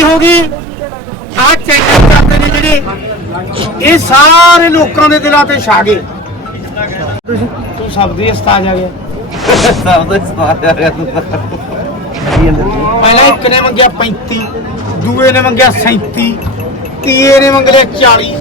ਕੀ ਹੋ ਗਈ ਆ ਚੈਨਲ ਚੱਲਦੇ ਨੇ ਜਿਹੜੇ। ਇਹ ਸਾਰੇ ਲੋਕਾਂ ਦੇ ਦਿਲਾਂ ਤੇ ਛਾ ਗਏ। ਤੁਸੀਂ ਤੂੰ ਸਭ ਦੀ ਉਸਤਾਦ ਆ ਗਿਆ। ਸਭ ਦਾ ਸਵਾਦ ਆ ਤੂੰ ਪਹਿਲਾਂ ਇੱਕ ਨੇ ਮੰਗਿਆ 35 ਦੂਏ ਨੇ ਮੰਗਿਆ 37 ਤੀਏ ਨੇ ਮੰਗਿਆ 40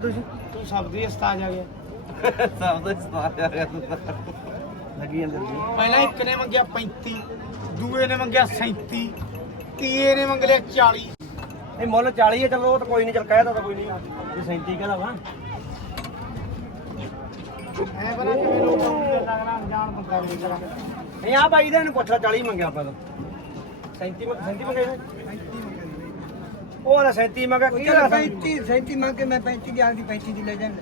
ਤੁਸੀਂ ਤੂੰ ਸਭ ਦੀ ਉਸਤਾਦ ਆ ਗਿਆ ਸਭ ਦਾ ਸਵਾਦ ਆ ਤੂੰ ਲੱਗੀ ਨੇ ਪਹਿਲਾਂ ਇੱਕ ਨੇ ਮੰਗਿਆ 35 ਦੂਏ ਨੇ ਮੰਗਿਆ 37 ਤੀਏ ਨੇ ਮੰਗਿਆ 40 ਇਹ ਮੁੱਲ 40 ਹੈ ਚਲੋ ਉਹ ਤਾਂ ਕੋਈ ਨਹੀਂ ਚੱਲ ਕਹਿਦਾ ਤਾਂ ਕੋਈ ਨਹੀਂ। ਜੇ 37 ਕਹਦਾ ਵਾ। ਐ ਬਣਾ ਕਿਵੇਂ ਲੋਕਾਂ ਨੂੰ ਲੱਗਣਾ ਅਣਜਾਣ ਬੰਦਾ ਵੀ ਕਰਾਂ ਨਹੀਂ ਆ ਬਾਈ ਦਾ ਇਹਨੂੰ ਪੁੱਛ ਲਾ 40 ਮੰਗਿਆ ਆਪਾਂ ਤਾਂ। 37 ਮ- 37 ਮੰਗਿਆ? ਉਹ ਨਾ 37 ਮੰਗਿਆ ਕੀ ਦਾ 35 37 ਮੰਗ? ਕੇ ਮੈਂ 35 ਦੀ ਆਖਦੀ 35 ਦੀ ਲੈ ਜਾਣ।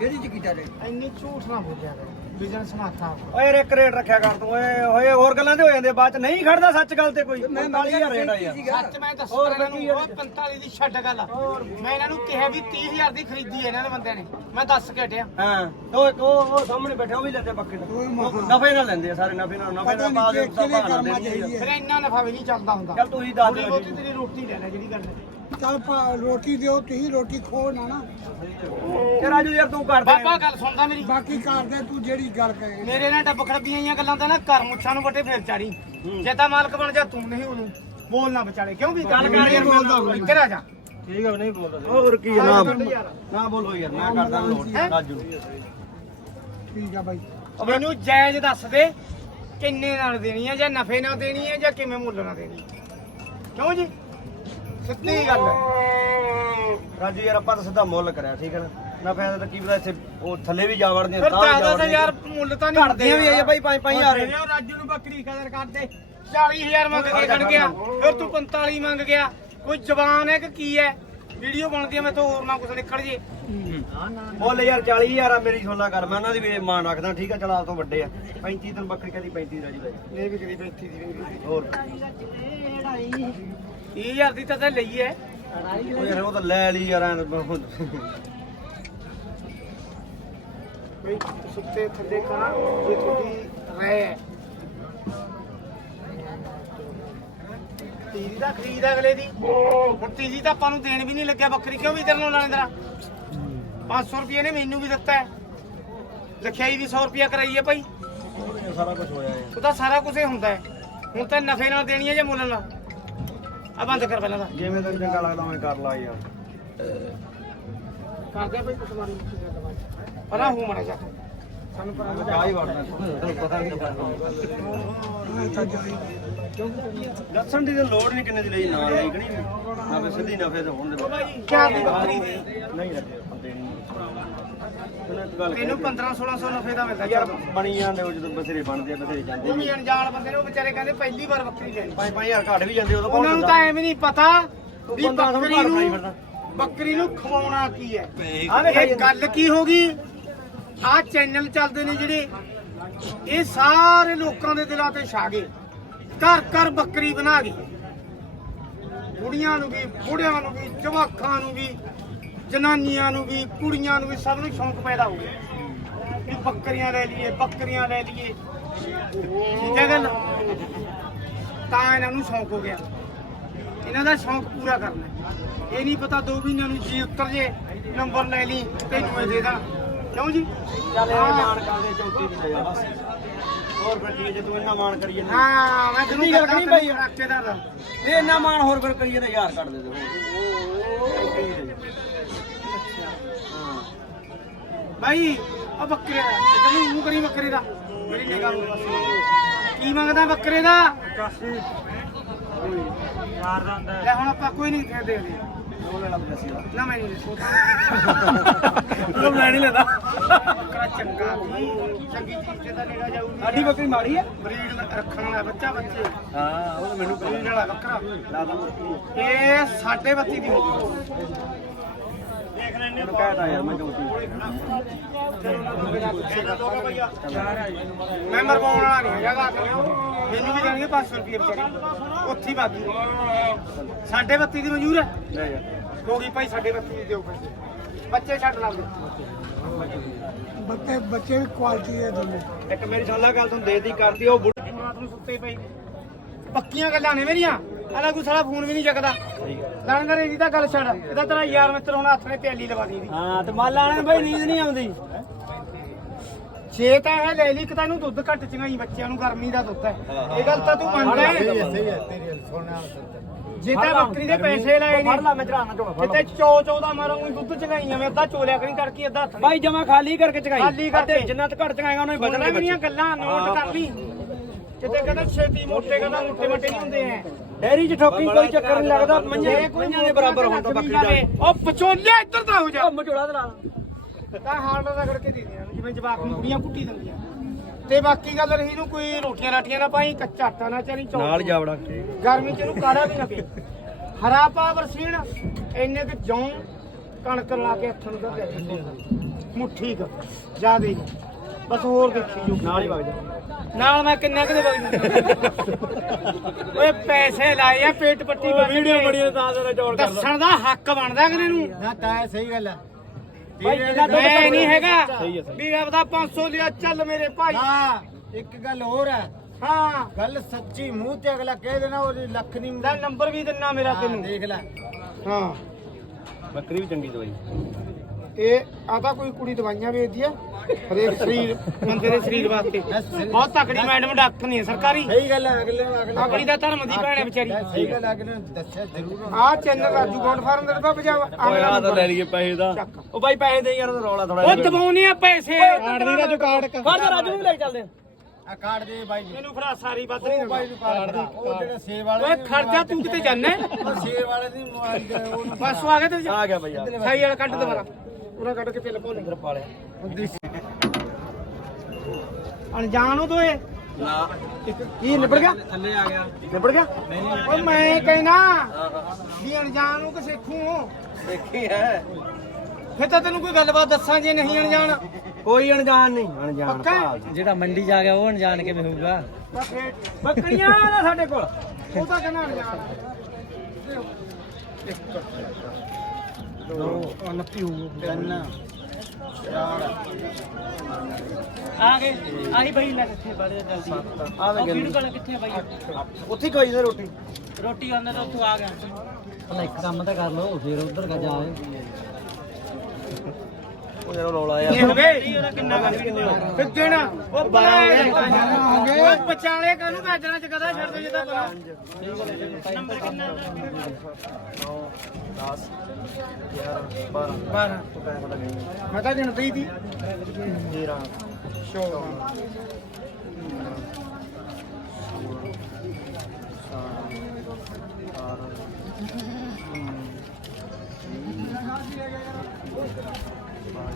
ਇਹਦੀ ਚ ਕੀ ਡਰੇ ਇੰਨੀ ਝੂਠ ਨਾ ਬੋਲਿਆ ਕਰ ਬਿਜ਼ਨਸ ਮਾਥਾ ਓਏ ਇੱਕ ਰੇਟ ਰੱਖਿਆ ਕਰ ਤੂੰ ਓਏ ਹੋਏ ਹੋਰ ਗੱਲਾਂ ਤੇ ਹੋ ਜਾਂਦੇ ਬਾਅਦ ਚ ਨਹੀਂ ਖੜਦਾ ਸੱਚ ਗੱਲ ਤੇ ਕੋਈ। ਮੈਂ 45000 ਰੇਟ ਆ ਯਾਰ। ਸੱਚ ਮੈਂ ਦੱਸ ਕੀ ਨੂੰ ਹੈ? ਉਹ 45 ਦੀ ਛੱਡ ਗੱਲ ਮੈਂ ਇਹਨਾਂ ਨੂੰ ਕਿਹਾ ਵੀ 30000 ਦੀ ਖਰੀਦੀ ਹੈ ਇਹਨਾਂ ਦੇ ਬੰਦਿਆਂ ਨੇ। ਮੈਂ ਦੱਸ ਕੇ ਹਟਿਆ। ਹਾਂ ਉਹ ਉਹ ਸਾਹਮਣੇ ਬੈਠਾ ਉਹ ਵੀ ਲੈਂਦੇ ਬੱਕੇ ਦਾ। ਨਫੇ ਨਾਲ ਲੈਂਦੇ ਆ ਸਾਰੇ ਨਫੇ ਨਾਲ ਨਫੇ ਨਾਲ ਦੇ ਕਿਹੜੇ ਸਭ ਕਰਮਾਂ ਲੈਂਦੇ ਆ। ਫਿਰ ਇੰਨਾ ਨਫਾ ਵੀ ਨਹੀਂ ਚੱਲਦਾ ਹੁੰਦਾ। ਚੱਲ ਤੁਸੀਂ ਦੱਸ ਥੋੜੀ ਦਿਓ ਬਹੁਤੀ ਜੀ। ਤੇਰੀ ਰੋਟੀ ਲੈ ਲੈ ਜਿਹੜੀ ਗੱਲ ਹੈ ਚੱਲ ਪਾ- ਰੋਟੀ ਦਿਓ ਤੁਸੀਂ ਰੋਟੀ ਖੋ ਨਾ ਨਾ। ਤੇ ਰਾਜੂ ਯਾਰ ਤੂੰ ਕਰ ਦੇ। ਬਾਬਾ ਗੱਲ ਸੁਣਦਾ ਮੇਰੀ। ਬਾਕੀ ਕਰਦੇ ਤੂੰ ਜਿਹੜੀ ਗੱਲ ਕਹੇ ਮੇਰੇ ਨਾਲ ਡੱਬ ਖੜਦੀਆਂ ਆਈਆਂ ਗੱਲਾਂ ਤਾਂ ਨਾ ਘਰ ਮੁੱਛਾਂ ਨੂੰ ਵੱਟੇ ਫੇਰ ਚਾੜੀ ਜੇ ਤਾਂ ਮਾਲਕ ਬਣ ਜਾ ਤੂੰ ਨਹੀਂ ਉਹਨੂੰ। ਬੋਲਣਾ ਵਿਚਾਲੇ ਕਿਉਂ ਵੀ ਗੱਲ ਕਰ ਯਾਰ ਬੋਲਦਾ ਇੱਧਰ ਆ ਜਾ। ਠੀਕ ਹੈ ਨਹੀਂ ਬੋਲਦਾ ਹੋਰ ਕੀ ਹੈ, ਨਾ ਨਾ ਬੋਲੋ ਯਾਰ ਮੈਂ ਕਰਦਾ ਲੋੜ ਰਾਜੂ ਨੂੰ। ਠੀਕ ਆ ਬਾਈ। ਮੈਨੂੰ ਜਾਇਜ਼ ਦੱਸ ਦੇ ਕਿੰਨੇ ਨਾਲ ਦੇਣੀ ਹੈ ਜਾਂ ਨਫੇ ਨਾਲ ਦੇਣੀ ਹੈ ਜਾਂ ਕਿਵੇਂ ਮੁੱਲ ਨਾਲ ਦੇਣੀ ਹੈ ਕਿਉਂ ਜੀ? ਸਿੱਧੀ ਗੱਲ ਹੈ। ਰਾਜੂ ਯਾਰ ਆਪਾਂ ਤਾਂ ਸਿੱਧਾ ਮੁੱਲ ਕਰਿਆ ਠੀਕ ਹੈ ਨਾ? ਨਾ ਫਾਇਦਾ ਤਾਂ ਕੀ ਪਤਾ ਇੱਥੇ ਉਹ ਥੱਲੇ ਵੀ ਜਾ ਵੜਦੀਆਂ ਫਿਰ ਤਾਂ ਜ਼ਿਆਦਾ ਤਾਂ। ਯਾਰ ਮੁੱਲ ਤਾਂ ਨਹੀਂ ਘਟਦੀਆਂ ਵੀ ਆਈਆਂ ਬਾਈ 5 5000 ਉਹ ਰਾਜੂ ਨੂੰ ਬੱਕਰੀ ਕਦਰ ਕਰਦੇ। 40000 ਮੰਗ ਕੇ ਖੜ ਗਿਆ। ਫਿਰ ਤੂੰ 45 ਮੰਗ ਗਿਆ। ਕੋਈ ਜਵਾਨ ਹੈ ਕਿ ਕੀ ਹੈ? ਵੀਡੀਓ ਬਣਦੀ ਹੈ ਮੈਥੋਂ ਹੋਰ ਨਾ ਕੁਝ ਨਿਕਲ ਜੇ। ਮੁੱਲ ਯਾਰ 40000 ਆ ਮੇਰੀ ਸੁਣਨਾ ਕਰ। ਮੈਂ ਉਹਨਾਂ ਦੀ ਵੀ ਮਾਨ ਰੱਖਦਾ ਠੀਕ ਹੈ ਚਲ ਆਪ ਤੋਂ ਵੱਡੇ ਆ। 35 ਤੈਨੂੰ ਬੱਕਰੀ ਕਦੀ 35 ਰਾਜੂ ਬਾਈ ਇਹ ਵੀ ਕਰੀ 35 ਦੀ ਵੀ ਹੋਰ। 30000 ਦੀ ਤਾਂ ਤਾਂ ਲਈ ਹੈ। ਉਹ ਯਾਰ ਉਹ ਤਾਂ ਲੈ ਲਈ ਯਾਰ ਐਨ ਬਹੁਤ। ਬਈ ਸੁੱਤੇ ਥੱਲੇ ਕਾ ਜੇ ਤੁਹਾਡੀ ਰਹਿ ਹੈ। ਤੀਰੀ ਦਾ ਖਰੀਦ ਹੈ ਅਗਲੇ ਦੀ। ਹੁਣ ਤੀਰੀ ਤਾਂ ਆਪਾਂ ਨੂੰ ਦੇਣ ਵੀ ਨਹੀਂ ਲੱਗਿਆ ਬੱਕਰੀ ਕਿਉਂ ਵੀ ਤੇਰੇ ਨਾਲ ਲੈਣ ਦਰਾ 500 ਰੁਪਏ ਨੇ ਮੈਨੂੰ ਵੀ ਦਿੱਤਾ ਹੈ। ਲਖਿਆਈ ਵੀ 100 ਰੁਪਏ ਕਰਾਈ ਹੈ ਭਾਈ। ਉਹ ਸਾਰਾ ਕੁਝ ਹੋਇਆ ਯਾਰ ਉਹ ਤਾਂ ਸਾਰਾ ਕੁਝ ਹੀ ਹੁੰਦਾ ਹੈ। ਹੁਣ ਤਾਂ ਨਫੇ ਨਾਲ ਦੇਣੀ ਹੈ ਜਾਂ ਮੁੱਲ ਨਾਲ? ਆ ਬੰਦ ਕਰ ਪਹਿਲਾਂ ਤਾਂ। ਜਿਵੇਂ ਤੈਨੂੰ ਚੰਗਾ ਲੱਗਦਾ ਮੈਂ ਕਰ ਲਾ ਯਾਰ। ਕਰਦੇ ਭਾਈ ਕੁਛ ਮਾਰੀ ਪਰਾਂ ਹੂੰ ਮੜਾ ਜਾ ਸਾਨੂੰ ਪਰਾਂ ਜਾ ਹੀ ਵੜਨਾ। ਪਤਾ ਨਹੀਂ ਜਾਈ ਦੱਸਣ ਦੀ ਤਾਂ ਲੋੜ ਨਹੀਂ ਕਿੰਨੇ ਦੀ ਲਈ ਨਾ ਲਈ ਕਣੀ ਨਾ ਵੀ ਸਿੱਧੀ ਨਫੇ ਤੇ ਹੋਣ ਦੇ ਕਿਆ ਦੀ ਬੱਕਰੀ ਦੀ। ਨਹੀਂ ਰੱਖੇ ਬੰਦੇ ਕਹੀ 15 1600 ਨਫੇ ਦਾ ਮਿਲਦਾ ਯਾਰ ਯਾਰ ਬਣੀ ਜਾਂਦੇ ਉਹ ਜਦੋਂ ਬਥੇਰੇ ਬਣਦੇ ਆ ਬਥੇਰੇ ਜਾਂਦੇ ਉਹ ਵੀ ਅਣਜਾਣ ਬੰਦੇ ਨੇ ਉਹ ਵਿਚਾਰੇ ਕਹਿੰਦੇ ਪਹਿਲੀ ਵਾਰ ਬੱਕਰੀ ਲੈਣੀ ਪੰਜ ਪੰਜ ਹਜ਼ਾਰ ਘੱਟ ਵੀ ਜਾਂਦੇ ਉਦੋਂ ਕੌਣ ਉਹਨਾਂ ਨੂੰ ਦਿੰਦਾ? ਤਾਂ ਐਵੇਂ ਨਹੀਂ ਪਤਾ ਵੀ ਬੰਦਾ ਸਾਨੂੰ ਬੱਕਰੀ ਘਰ ਬਣਾਈ ਨੂੰ ਫਿਰਦਾ। ਬੱਕਰੀ ਨੂੰ ਖਵਾਉਣਾ ਕੀ ਹੈ? ਇਹ ਗੱਲ ਕੀ ਹੋ ਗਈ? ਆਹ ਚੈਨਲ ਚੱਲਦੇ ਨੇ ਜਿਹੜੇ ਇਹ ਸਾਰੇ ਲੋਕਾਂ ਦੇ ਦਿਲਾਂ ਤੇ ਛਾ ਗਏ। ਘਰ ਘਰ ਬੱਕਰੀ ਬਣਾ ਗਏ ਬੁੜੀਆਂ ਨੂੰ ਵੀ ਬੁੜਿਆਂ ਨੂੰ ਵੀ ਜਵਾਕਾਂ ਨੂੰ ਵੀ। ਜਨਾਨੀਆਂ ਨੂੰ ਵੀ ਕੁੜੀਆਂ ਨੂੰ ਵੀ ਸਭ ਨੂੰ ਸ਼ੌਂਕ ਪੈਦਾ ਹੋ ਗਿਆ। ਵੀ ਬੱਕਰੀਆਂ ਲੈ ਲਈਏ ਬੱਕਰੀਆਂ ਲੈ ਲਈਏ। ਠੀਕ ਹੈ ਗੱਲ? ਤਾਂ ਇਹਨਾਂ ਨੂੰ ਸ਼ੌਂਕ ਹੋ ਗਿਆ। ਇਹਨਾਂ ਦਾ ਸ਼ੌਂਕ ਪੂਰਾ ਕਰਨਾ। ਇਹ ਨਹੀਂ ਪਤਾ ਦੋ ਮਹੀਨਿਆਂ ਨੂੰ ਜੀ ਉਤਰ ਜੇ ਨੰਬਰ ਲੈ ਲਈ ਤੈਨੂੰ ਇਹ ਦੇ ਦਾਂ। ਕਿਉਂ ਜੀ? ਚੱਲ ਇਹ ਮਾਨ ਕਰਦੇ ਚੌਕੀ ਦੀ ਲੈ ਜਾ ਬਸ। ਹੋਰ ਫਿਰ ਠੀਕ ਜੇ ਤੂੰ ਇੰਨਾ ਮਾਨ ਕਰੀ ਜਾਂਦਾ। ਹਾਂ ਮੈਂ ਸਿੱਧੀ ਗੱਲ ਕਰੀ ਬਾਈ। ਰਾਕੇਦਾਰ ਇਹ ਇੰਨਾ ਮਾਨ ਹੋਰ ਫਿਰ ਕਰੀਏ ਤਾਂ ਯਾਰ ਕੱਢ ਦੇ ਦੇ। ਭਾਈ ਆ ਬੱਕਰੇ ਦਾ। ਤੈਨੂੰ ਮੂੰਹ ਕਰੀ ਬੱਕਰੇ ਦਾ। ਮੇਰੀ ਨਿਗਾਹ ਨੂੰ ਬਸ। ਕੀ ਮੰਗਦਾ ਬੱਕਰੇ ਦਾ? 85 ਚਾਰ ਦੰਦ ਲੈ ਹੁਣ ਆਪਾਂ ਕੋਈ ਨਹੀਂ ਦੇ ਦੇ ਉਹ ਲੈ ਲਾ ਪੈਸੇ ਦਾ ਨਾ ਮੈਂ ਨਹੀਂ ਸੋਚਦਾ ਉਹ ਮੈਂ ਨਹੀਂ ਲੈਂਦਾ। ਬੱਕਰਾ ਚੰਗਾ ਸੀ ਚੰਗੀ ਚੀਜ਼ ਤੇ ਤਾਂ ਨਿਗਾਹ ਜਾਊਗੀ। ਸਾਡੀ ਬੱਕਰੀ ਮਾੜੀ ਹੈ ਬਰੀਡ ਰੱਖਣ ਵਾਲਾ ਬੱਚਾ ਬੱਚੇ। ਹਾਂ ਉਹ ਤਾਂ ਮੈਨੂੰ ਬਰੀਡ ਵਾਲਾ ਬੱਕਰਾ। ਲਾ ਦੂੰ ਇਹ ਮੈਨੂੰ ਕਹਿਤਾ ਯਾਰ ਮੈਂ ਚੌਕੀ ਮੈਂ ਮਰਵਾਉਣ ਵਾਲਾ ਨਹੀਂ ਹੈਗਾ ਮੈਨੂੰ ਵੀ ਦੇਣੀ ਦੇਣਗੇ 500 ਰੁਪਏ ਵਿਚਾਰੀ। ਉੱਥੇ ਹੀ ਬਾਕੀ ਸਾਡੇ 32 ਦੀ ਮਨਜ਼ੂਰ ਹੈ? ਲੈ ਜਾ ਹੋ ਗਈ ਭਾਈ ਸਾਡੇ 32 ਦੀ ਦਿਓ ਪੈਸੇ ਬੱਚੇ ਛੱਡ ਲਾਂਗੇ ਬੱਚੇ ਬੱਚੇ ਵੀ ਕੁਆਲਿਟੀ ਦੇ ਦੋਨੇ। ਇੱਕ ਮੇਰੀ ਸਾਲਾ ਗੱਲ ਤੁਹਾਨੂੰ ਦੇਦੀ ਕਰਦੀ ਉਹ ਬੁੜੀ ਰਾਤ ਨੂੰ ਸੁੱਤੇ ਪਈ। ਪੱਕੀਆਂ ਗੱਲਾਂ ਨੇ ਮੇਰੀਆਂ। ਅਲਾ ਕੋਈ ਸਾਲਾ ਫੋਨ ਵੀ ਨਹੀਂ ਚੱਕਦਾ। ਲੰਗਰ ਇਹਦੀ ਤਾਂ ਗੱਲ ਛੱਡ। ਇਹਦਾ ਤੇਰਾ ਯਾਰ ਮਿੱਤਰ ਹੁਣ ਹੱਥ ਨੇ ਪਿਆਲੀ ਲਵਾ ਦੀ ਹਾਂ ਤੇ ਮਾਲ ਆਣੇ ਬਈ ਨੀਂਦ ਨਹੀਂ ਆਉਂਦੀ। ਛੇ ਤਾਂ ਇਹ ਲੈ ਲਈ ਇੱਕ ਤਾਂ ਇਹਨੂੰ ਦੁੱਧ ਘੱਟ ਚੰਗਾਈ ਬੱਚਿਆਂ ਨੂੰ ਗਰਮੀ ਦਾ ਦੁੱਧ ਹੈ। ਇਹ ਗੱਲ ਤਾਂ ਤੂੰ ਮੰਨਦਾ ਹੈ ਜੇ ਤਾਂ ਬੱਕਰੀ ਦੇ ਪੈਸੇ ਲਾਏ ਫੜ ਲਾ ਨੇ। ਮੈਂ ਚੜਾਣਾ ਕਿਤੇ ਚੋ ਚੋ ਦਾ ਮਾਰਾਂ ਉਹੀ ਦੁੱਧ ਚੰਗਾਈਆਂ ਮੈਂ ਅੱਧਾ ਚੋਲਿਆ ਕਰੀ ਤੜਕੀ ਅੱਧਾ ਹੱਥ ਬਾਈ ਜਮਾ ਖਾਲੀ ਕਰਕੇ ਚਗਾਈ। ਖਾਲੀ ਕਰਕੇ। ਜਿੰਨਾ ਤੇ ਘੱਟ ਚਗਾਏਗਾ ਉਹਨਾਂ ਹੀ ਬਦਲਾ ਬਚਣਗੇ ਮੇਰੀਆਂ ਬੱਚੇ ਗੱਲਾਂ ਨੋਟ ਕਰ ਲਈ। ਕਿਤੇ ਕਹਿੰਦਾ ਛੇਤੀ ਮੋਟੇ ਕਹਿੰਦਾ ਮੋਟੇ ਮੋਟੇ ਨਹੀਂ ਹੁੰਦੇ ਐ। ਡੈਰੀ 'ਚ ਠੋਕੀ ਕੋਈ ਚੱਕਰ ਨਹੀਂ ਲੱਗਦਾ ਮੰਝਾਂ ਮੰਝਾਂ ਦੇ ਬਰਾਬਰ ਹੁਣ ਤਾਂ ਬੱਕਰੀ ਦਾ। ਉਹ ਪਚੋਲੇ ਇੱਧਰ ਤਾਂ ਹੋ ਜਾ। ਉਹ ਮਝੋਲਾ ਤੇ ਲਾ ਤਾਂ ਹਾਲ ਦਾ ਰਗੜ ਕੇ ਦੇ ਦਿਆਂ ਜਿਵੇਂ ਜਵਾਕ ਨੂੰ ਕੁੜੀਆਂ ਕੁੱਟੀ ਦਿੰਦੀਆਂ। ਤੇ ਬਾਕੀ ਗੱਲ ਰਹੀ ਨੂੰ ਕੋਈ ਰੋਟੀਆਂ ਰਾਟੀਆਂ ਨਾ ਪਾਈ ਕੱਚਾ ਆਟਾ ਨਾ ਚਾਰੀ ਚੌਲ ਨਾਲ ਜਾਵੜਾ ਗਰਮੀ ਚ ਇਹਨੂੰ ਕਾੜਾ ਵੀ ਨਾ ਪੀ ਹਰਾ ਪਾ ਬਰਸੀਣ ਇੰਨੇ ਕਿ ਜੌਂ ਕਣਕ ਲਾ ਕੇ ਹੱਥਾਂ ਨੂੰ ਦੇ ਮੁੱਠੀ ਕ ਜਿਆਦੇ ਨਹੀਂ ਬਸ ਹੋਰ ਦੇਖੀ ਜੋ ਨਾਲ ਹੀ ਵਗ ਜਾ। ਨਾਲ ਮੈਂ ਕਿੰਨਾ ਕਦੇ ਵਗ ਓਏ ਪੈਸੇ ਲਾਏ ਆ ਪੇਟ ਪੱਟੀ ਵੱਢ ਵੀਡੀਓ ਕੇ। ਬੜੀ ਤਾਂ ਦੇ ਚੌੜ ਕਰਦਾ ਦੱਸਣ ਦਾ ਹੱਕ ਬਣਦਾ ਅਗਲੇ ਨੂੰ? ਨਾ ਤਾਂ ਸਹੀ ਗੱਲ ਆ। ਬਾਈ ਜਿੰਨਾ ਦੁੱਧ ਮੈਂ ਨਹੀਂ ਹੈਗਾ ਹੈ। ਵੀ ਆਪਦਾ 500 ਲਿਆ ਚੱਲ ਮੇਰੇ ਭਾਈ। ਹਾਂ ਇੱਕ ਗੱਲ ਹੋਰ ਹੈ ਹਾਂ। ਗੱਲ ਸੱਚੀ ਮੂੰਹ ਤੇ ਅਗਲਾ ਕਹਿ ਦੇਣਾ ਉਹਦੀ ਲੱਖ ਨਹੀਂ ਦਾ ਨੰਬਰ ਵੀ ਦਿੰਨਾ ਮੇਰਾ ਹਾਂ, ਤੈਨੂੰ। ਦੇਖ ਲੈ। ਹਾਂ। ਬੱਕਰੀ ਵੀ ਚੰਗੀ ਦਵਾਈ। ਇਹ ਆ ਤਾਂ ਕੋਈ ਕੁੜੀ ਦਵਾਈਆਂ ਵੇਚਦੀ ਆ ਹਰੇਕ ਸਰੀਰ ਬੰਦੇ ਦੇ ਸਰੀਰ ਵਾਸਤੇ। ਬਹੁਤ ਤਕੜੀ ਮੈਡਮ ਡਾਕਟਰ ਨਹੀਂ ਹੈ ਸਰਕਾਰੀ। ਸਹੀ ਗੱਲ ਹੈ ਅਗਲੇ ਅਗਲੇ ਆਪਣੀ ਦਾ ਧਰਮ ਦੀ ਭੈਣ ਹੈ ਵਿਚਾਰੀ। ਸਹੀ ਗੱਲ ਅਗਲੇ ਨੂੰ ਦੱਸਿਆ ਜ਼ਰੂਰ ਆ ਚੈਨਲ ਰਾਜੂ ਗੋਡ ਫਾਰਮ ਦੇ ਬਜਾਵਾ ਓਏ ਆ ਤਾਂ ਲੈ ਲਈਏ ਪੈਸੇ ਦਾ। ਉਹ ਬਾਈ ਪੈਸੇ ਦੇ ਯਾਰ ਉਹਦਾ ਰੌਲਾ ਥੋੜਾ ਉਹ ਦਬਾਉਣੇ ਆ ਪੈਸੇ। ਕਾਰਡ ਦੀ ਰਾਜੂ ਕਾਰਡ ਫੜ ਜਾ ਰਾਜੂ ਨੂੰ ਵੀ ਲੈ ਕੇ ਚੱਲਦੇ ਆ। ਕਾਰਡ ਦੇ ਬਾਈ ਜੀ। ਮੈਨੂੰ ਫੜਾ ਸਾਰੀ ਵੱਧ ਉਹ ਨਹੀਂ ਬਾਈ ਨੂੰ ਕਾਰਡ ਦਾ ਉਹ ਜਿਹੜਾ ਸੇਵ ਵਾਲੇ ਓਏ ਖਰਚਾ ਤੂੰ ਕਿਤੇ ਜਾਣਾ ਉਹ ਸੇਵ ਵਾਲੇ ਦੀ ਮੋਬਾਈਲ ਦੇ ਉਹਨੂੰ ਬਸ ਉਹ ਆ ਗਿਆ ਤੇ ਆ ਗਿਆ ਬਈ ਸਾਈ ਵਾਲਾ ਕੱਢ ਦੁਬਾਰਾ। ਉਹਨਾਂ ਕੱਢ ਕੇ ਪਿੱਲ ਪਾਉਣੇ ਪਾਲਿਆ ਉਹਦੀ ਅਣਜਾਣ ਉਹ ਦੋਏ ਨਾ। ਕੀ ਨਿਬੜ ਗਿਆ? ਥੱਲੇ ਆ ਗਿਆ। ਨਿਬੜ ਗਿਆ? ਓਏ ਮੈਂ ਕਹਿਣਾ ਵੀ ਅਣਜਾਣ ਨੂੰ ਕਿ ਸਿੱਖੂ ਦੇਖੀ ਹੈ। ਫਿਰ ਤਾਂ ਤੈਨੂੰ ਕੋਈ ਗੱਲਬਾਤ ਦੱਸਾਂ ਜੇ ਨਹੀਂ ਅਣਜਾਣ? ਕੋਈ ਅਣਜਾਣ ਨਹੀਂ। ਅਣਜਾਣ? ਭਾਲ। ਜਿਹੜਾ ਮੰਡੀ ਜਾ ਗਿਆ ਉਹ ਅਣਜਾਣ ਕਿਵੇਂ ਹੋਊਗਾ? ਫੇਰ ਬੱਕਰੀਆਂ ਦਾ ਸਾਡੇ ਕੋਲ। ਉਹ ਤਾਂ ਕਹਿੰਦਾ ਅਣਜਾਣ। ਦੋ ਉਨੱਤੀ ਹੋ ਤਿੰਨ ਚਾਰ। ਆ ਗਏ। ਆਹੀ ਬਈ ਲੈ ਕਿੱਥੇ ਬੜੇ ਜਲਦੀ। ਆ ਕਿੱਥੇ ਬਾਈ ਉੱਥੇ ਖਾਈ ਰੋਟੀ। ਰੋਟੀ ਆਉਂਦਾ ਤਾਂ ਉੱਥੋਂ ਆ ਗਿਆ। ਪਹਿਲਾਂ ਇੱਕ ਕੰਮ ਤਾਂ ਕਰ ਲਓ ਫਿਰ ਉਧਰ ਕਾ ਜਾਏ ਉਹ ਯਾਰ ਰੌਲਾ ਯਾਰ ਪਚਾਲੇ ਕਾਨੂੰ ਕਾਜਣਾ ਚ ਕਦਾ ਛੱਡ ਦੋ ਜਿੱਦਾਂ ਬਲਾ ਨੰਬਰ ਕਿੰਨਾ 10 11 12 12 ਮੈਂ ਤਾਂ। ਗਿਣਦੀ ਸੀ 13 14